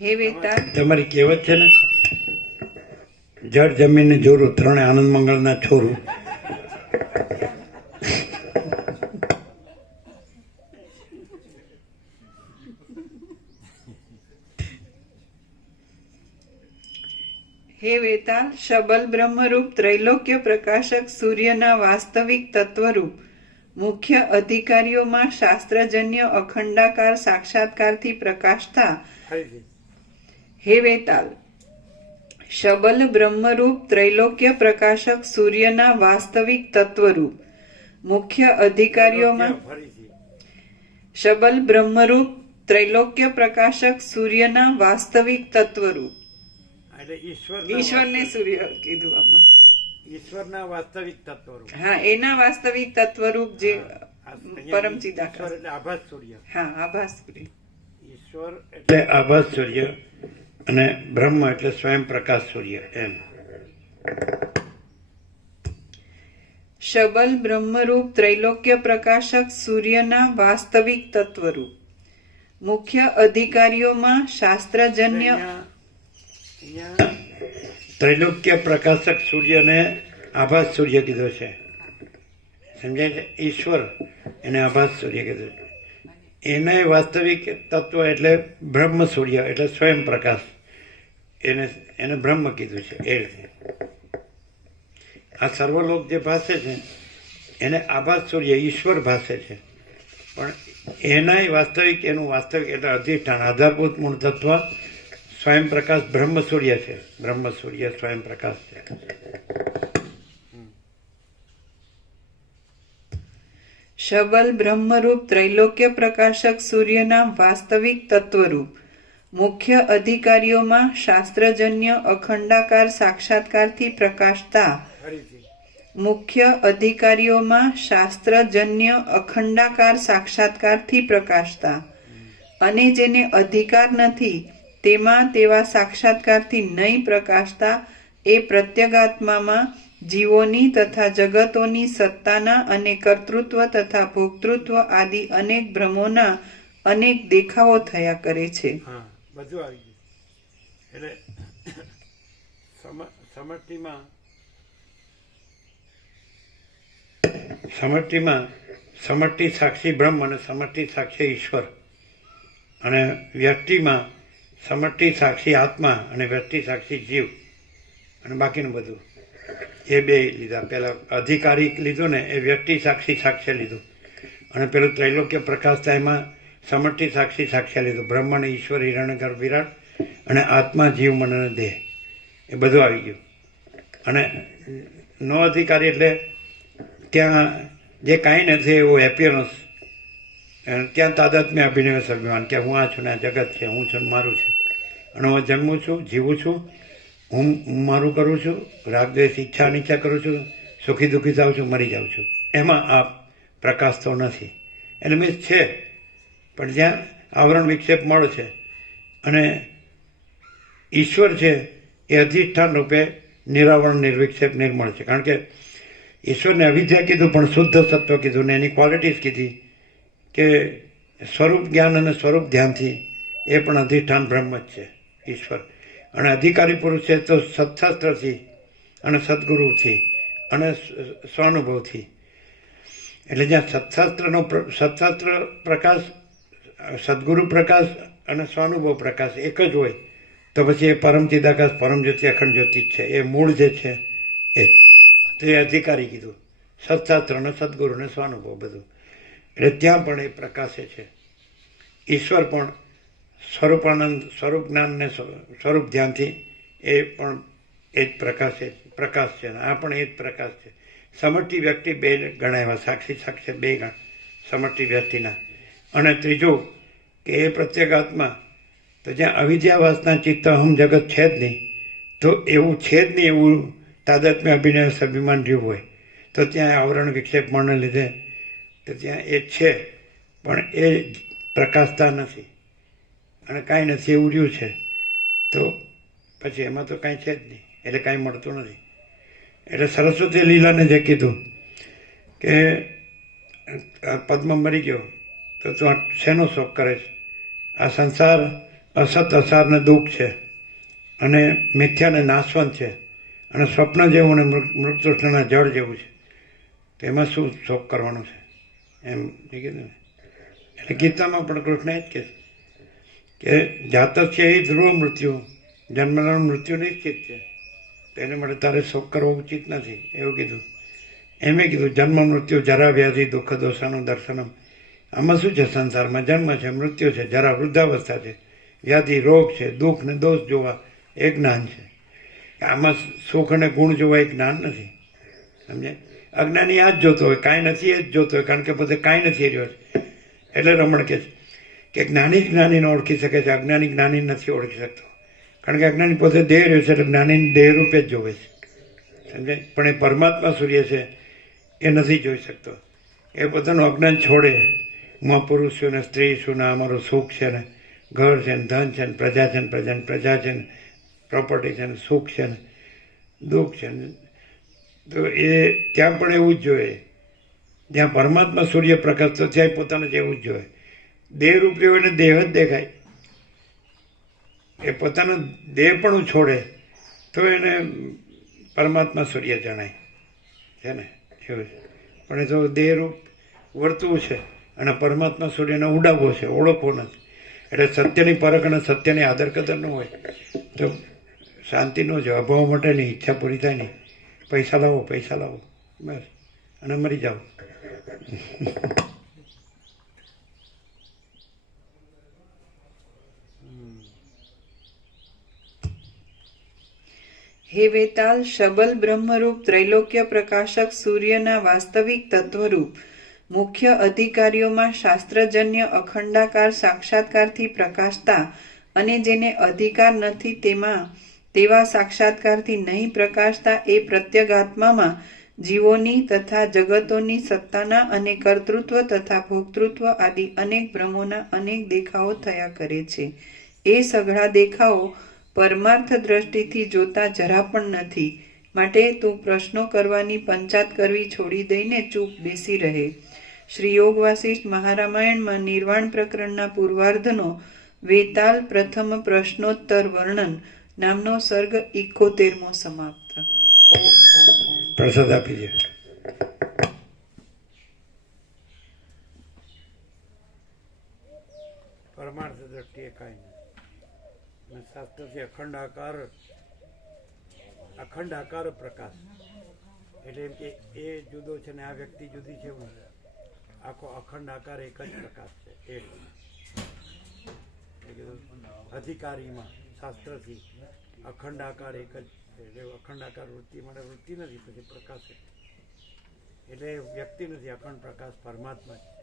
તમારી કહેવત છે ને જળ જમીન ને જોરું ત્રણે આનંદ મંગળના છોરું હે વેતાળ શબલ બ્રહ્મરૂપ ત્રૈલોક્ય પ્રકાશક સૂર્યના વાસ્તવિક તત્વરૂપ મુખ્ય અધિકારીઓમાં શાસ્ત્રજન્ય અખંડાકાર સાક્ષાત્કારથી પ્રકાશતા હે વેતાલ શબલ બ્રહ્મરૂપ ત્રૈલોક્ય પ્રકાશક સૂર્યના વાસ્તવિક તત્વરૂપ મુખ્ય અધિકારીઓમાં શબલ બ્રહ્મરૂપ ત્રૈલોક્ય પ્રકાશક સૂર્યના વાસ્તવિક તત્વરૂપ. ઈશ્વર ઈશ્વરને સૂર્ય કીધું આમાં. ઈશ્વરના વાસ્તવિક તત્વરૂપ. હા એના વાસ્તવિક તત્વરૂપ જે પરમ ચિદાકાશ. એટલે આભાસ સૂર્ય. હા આભાસ સૂર્ય. ઈશ્વર એટલે આભાસ સૂર્ય. અને બ્રહ્મ એટલે સ્વયં પ્રકાશ સૂર્ય એમ. શબલ બ્રહ્મરૂપ ત્રૈલોક્ય પ્રકાશક સૂર્યના વાસ્તવિક તત્વરૂપ. મુખ્ય અધિકારીઓમાં શાસ્ત્રજન્ય ત્રૈલોક્ય પ્રકાશક સૂર્યને આભાસ સૂર્ય કીધો છે. સમજાય છે? ઈશ્વર એને આભાસ સૂર્ય કીધું છે. એને વાસ્તવિક તત્વ એટલે બ્રહ્મ સૂર્ય, એટલે સ્વયં પ્રકાશ. એને એને બ્રહ્મ કીધું છે એ રીતે આ સર્વલોક જે ભાષે છે, એને આભાસ સૂર્ય, ઈશ્વર ભાષે છે. પણ એનાય વાસ્તવિક, એનું વાસ્તવિક એટલે અધિષ્ઠાન, આધારભૂત મૂળ તત્વ, સ્વયં પ્રકાશ બ્રહ્મ સૂર્ય છે. બ્રહ્મ સૂર્ય, સ્વયં પ્રકાશ છે. શબલ બ્રહ્મરૂપ, ત્રૈલોક્ય પ્રકાશક સૂર્યના વાસ્તવિક તત્વરૂપ. મુખ્ય અધિકારીઓમાં શાસ્ત્રજન્ય, અખંડાકાર, સાક્ષાત્કારથી પ્રકાશતા. મુખ્ય અધિકારીઓમાં શાસ્ત્રજન્ય, અખંડાકાર, સાક્ષાત્કારથી પ્રકાશતા. અને જેને અધિકાર નથી, તેમાં તેવા સાક્ષાત્કારથી નહીં પ્રકાશતા, એ પ્રત્યગાત્મામાં જીવોની તથા જગતોની સત્તાના અને કર્તૃત્વ તથા ભોક્તૃત્વ આદિ અનેક ભ્રમોના અનેક દેખાવો થયા કરે છે. બધું આવી ગયું. એટલે સમ- સમષ્ટિમાં સમષ્ટિમાં સમષ્ટિ સાક્ષી બ્રહ્મ અને સમષ્ટિ સાક્ષી ઈશ્વર. અને વ્યક્તિમાં સમષ્ટિ સાક્ષી આત્મા અને વ્યક્તિ સાક્ષી જીવ. અને બાકીનું બધું. એ બે લીધા. પેલા અધિકારી લીધું ને, એ વ્યક્તિ સાક્ષી સાક્ષ્ય લીધું. અને પેલું ત્રૈલોક્ય પ્રકાશતા એમાં સમષ્ટિ સાક્ષી સાક્ષ્ય લીધું. બ્રહ્મણ, ઈશ્વર હિરણ્યગર્ભ વિરાટ અને આત્મા, જીવ, મન અને દેહ. એ બધું આવી ગયું. અને નો અધિકારી એટલે ત્યાં જે કાંઈ નથી એવું એપિયરન્સ ત્યાં તાદાત્મ્ય અભિનય અભિમાન કે હું આ છું ને આ જગત છે, હું છું મારું છે. અને હું જન્મું છું, જીવું છું હું મારું કરું છું, રાગ, દ્વેષ, ઈચ્છા, અનિચ્છા કરું છું, સુખી, દુઃખી થાઉં છું, મરી જાઉં છું. એમાં આ પ્રકાશ તો નથી. એટલે મીન્સ છે. પણ જ્યાં આવરણ વિક્ષેપ મળે છે અને ઈશ્વર છે એ અધિષ્ઠાન રૂપે નિરાવરણ, નિર્વિક્ષેપ, નિર્મળ છે. કારણ કે ઈશ્વરને અવિદ્યા કીધું, પણ શુદ્ધ સત્વ કીધું ને એની ક્વોલિટીઝ કીધી કે સ્વરૂપ જ્ઞાન અને સ્વરૂપ ધ્યાનથી એ પણ અધિષ્ઠાન બ્રહ્મ જ છે, ઈશ્વર. અને અધિકારી પુરુષ છે તો સત્શાસ્ત્રથી અને સદગુરુથી અને સ્વ- સ્વાનુભવથી. એટલે જ્યાં સત્શાસ્ત્રનો સત્શાસ્ત્ર પ્રકાશ, સદગુરુ પ્રકાશ અને સ્વાનુભવ પ્રકાશ એક જ હોય, તો પછી એ પરમ ચિદાકાશ, પરમ જ્યોતિ, અખંડ જ્યોતિ છે. એ મૂળ જે છે એ તો એ અધિકારી કીધું. સત્શાસ્ત્ર ને સદગુરુ ને સ્વાનુભવ બધું. એટલે ત્યાં પણ એ પ્રકાશે છે. ઈશ્વર પણ સ્વરૂપાનંદ સ્વરૂપ જ્ઞાનને સ્વરૂપ ધ્યાનથી એ પણ એ જ પ્રકાશે પ્રકાશ છે આ પણ એ જ પ્રકાશ છે. સમષ્ટિ વ્યક્તિ બે ગણાવ્યા સાક્ષી સાક્ષી બે ગણ, સમષ્ટિ વ્યક્તિના. અને ત્રીજું કે એ પ્રત્યેગાત્મા તો જ્યાં અવિદ્યાવાસના ચિત્ત અહમ જગત છે જ નહીં, તો એવું છે જ નહીં એવું તાદાત્મ્ય અભિનય સભિમાન રહ્યું હોય. તો ત્યાં આવરણ વિક્ષેપ મળને લીધે, તો ત્યાં એ છે, પણ એ પ્રકાશતા નથી. અને કાંઈ નથી, એવું રહ્યું છે. તો પછી એમાં તો કાંઈ છે જ નહીં. એટલે કાંઈ મળતું નથી. એટલે સરસ્વતી લીલાને જે કીધું કે પદ્મ મરી ગયો, તો તું આ શેનો શોખ કરે છે? આ સંસાર અસત અસારને દુઃખ છે. અને મિથ્યાને નાશવંત છે. અને સ્વપ્ન જેવું અને મૃત મૃતૃષ્ણના જળ જેવું છે. તેમાં શું શોખ કરવાનો છે? એમ કીધું ને. એટલે ગીતામાં પણ કૃષ્ણ એ જ કહે છે જાતક છે એ ધ્રુવ મૃત્યુ, જન્મનું મૃત્યુ નિશ્ચિત છે. તેને માટે તારે શોક કરવો ઉચિત નથી. એવું કીધું. એમે કીધું, જન્મ, મૃત્યુ, જરા, વ્યાધિ, દુઃખ, દોષાનું દર્શનમ. આમાં શું છે? સંસારમાં જન્મ છે, મૃત્યુ છે, જરા વૃદ્ધાવસ્થા છે. વ્યાધિ, રોગ છે, દુઃખ ને દોષ જોવા એ જ્ઞાન છે. આમાં સુખ અને ગુણ જોવા એ જ્ઞાન નથી. સમજે અજ્ઞાની આ જ જોતો હોય, કાંઈ નથી એ જ જોતો હોય, કારણ કે બધે કાંઈ નથી રહ્યો એટલે રમણ કે છે કે જ્ઞાની જ જ્ઞાનીને ઓળખી શકે છે, અજ્ઞાની જ્ઞાની નથી ઓળખી શકતો. કારણ કે અજ્ઞાની પોતે દેહ રહ્યો છે, એટલે જ્ઞાની દેહ રૂપે જ જોવે છે. સમજાય પણ એ પરમાત્મા સૂર્ય છે, એ નથી જોઈ શકતો. એ પોતાનું અજ્ઞાન છોડે. માં પુરુષ છું ને સ્ત્રી છું ને અમારું સુખ છે ને ઘર છે ને ધન છે ને પ્રજા છે ને પ્રજા ને પ્રજા છે ને પ્રોપર્ટી છે ને સુખ છે ને દુઃખ છે ને. તો એ ત્યાં પણ એવું જ જોઈએ જ્યાં પરમાત્મા સૂર્ય પ્રકાશ તો ત્યાં પોતાને એવું જ જોઈએ દેહ રૂપી એને દેહ જ દેખાય. એ પોતાનો દેહ પણ છોડે, તો એને પરમાત્મા સૂર્ય જણાય. છે ને? એવું પણ એ તો દેહરૂપ વર્તવું છે અને પરમાત્મા સૂર્યને ઉડાવવો છે, ઓળખવો નથી. એટલે સત્યની પરખ અને સત્યની આદર કદર ન હોય, તો શાંતિનો જો અભાવ માટેની ઈચ્છા પૂરી થાય નહીં પૈસા લાવો પૈસા લાવો. બસ. અને મરી જાઓ. હે વેતાલ, શબલ, બ્રહ્મરૂપ, ત્રૈલોક્ય પ્રકાશક, સૂર્યના વાસ્તવિક તત્વરૂપ. મુખ્ય અધિકારીઓમાં શાસ્ત્રજન્ય અખંડાકાર સાક્ષાત્કારથી પ્રકાશતા અને જેને અધિકાર નથી તેમાં, તેવા સાક્ષાત્કારથી નહીં પ્રકાશતા એ પ્રત્યગાત્મામાં જીવોની તથા જગતોની સત્તાના અને કર્તૃત્વ તથા ભોક્તૃત્વ આદિ અનેક ભ્રમોના અનેક દેખાવો થયા કરે છે. એ સઘળા દેખાવો પરમાર્થ દ્રષ્ટિથી જોતા જરા પણ નથી. માટે તું પ્રશ્નો કરવાની પંચાત કરવી છોડી દઈને ચૂપ બેસી રહે. શ્રી યોગ વાસિષ્ઠ મહારામાયણમાં નિર્વાણ પ્રકરણના પૂર્વાર્ધનો વેતાલ પ્રથમ પ્રશ્નોત્તર વર્ણન નામનો સર્ગ ઇકોતેરમો સમાપ્ત. પ્રસાદ આપી દે. પરમાર્થ દ્રષ્ટિએ કાંઈ નથી. શાસ્ત્રથી અખંડ આકાર અખંડ આકાર પ્રકાશ. એટલે એમ કે એ જુદો છે ને આ વ્યક્તિ જુદી છે એવું આખો અખંડ આકાર એક જ પ્રકાશ છે, એ કીધું અધિકારીમાં, શાસ્ત્રથી. અખંડ આકાર એક જ એટલે અખંડ આકાર વૃત્તિ માટે વૃત્તિ નથી, પછી પ્રકાશ એટલે વ્યક્તિ નથી, અખંડ પ્રકાશ પરમાત્મા છે.